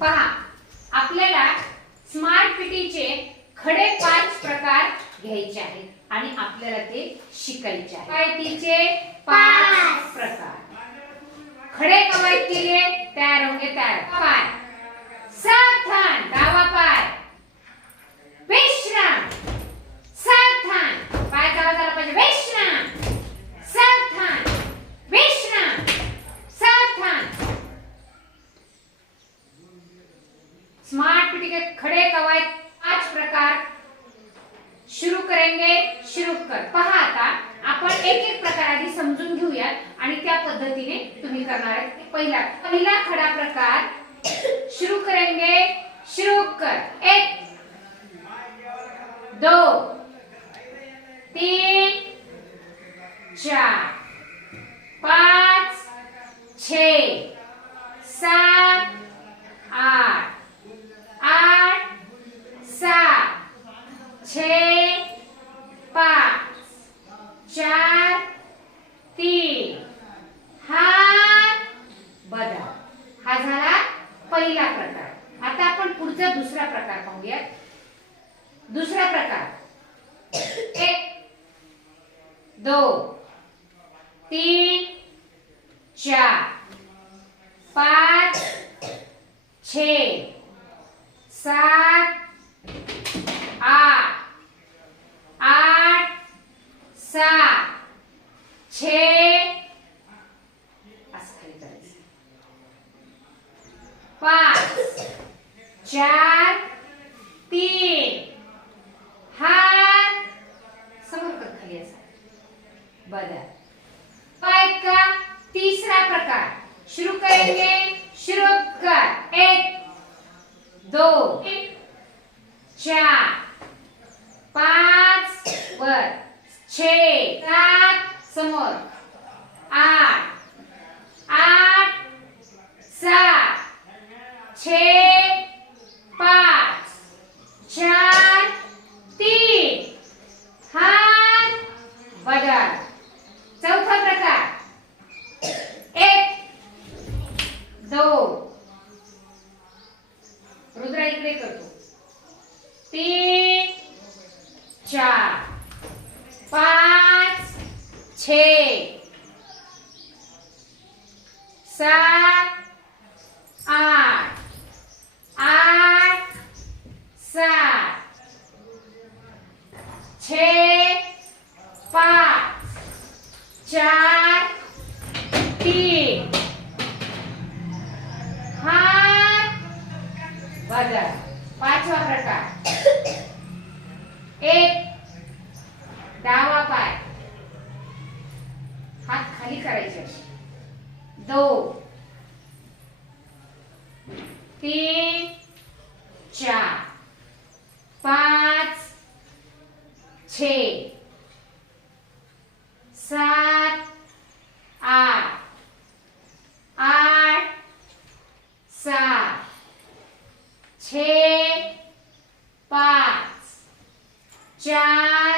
पहा आपल्याला स्मार्ट पिटीचे खडे पाच प्रकार घ्यायचे आहेत आणि आपल्याला ते शिकायचे आहे कवायतीचे पाच प्रकार. खडे कवायत के लिए तैयार होंगे तैयार. स्मार्ट पिटी के खड़े कवायत पाच प्रकार शुरू करेंगे शुरू कर। पहा आता आपण एक एक प्रकार आधी समजून घेऊयात आणि त्या पद्धतीने तुम्ही करणार आहे पहिला पहिला खडा प्रकार शुरू करेंगे शुरू कर। एक दो तीन चार पाच छ सात आठ आठ सात छ पाच चार तीन हात बदल हा झाला पहिला प्रकार आता आपण पुढचा दुसरा प्रकार पाहूयात. दुसरा प्रकार. एक दो तीन चार पाच छे सात आठ आठ सात छे. असं खाली करायचं. पाच चार तीन. हात. समोर कर खाली असा बदल. काय का? तीसरा प्रकार. शुरू करेंगे. शुरू कर. एक दो चार. पाच वर. छ सात समोर. आठ. आठ सात. छ पाच चार तीन हात बदल चौथा प्रकार एक दो रुद्रा इकडे करतो तीन चार पाच छ सात आठ आठ सात छ पाच चार तीन हात बदल पाचवा प्रकार एक डावा पाय हात खाली करायचे असे. दो तीन. चार. पाच. छे. सात. आठ. आठ. सात. छे. पाच. चार.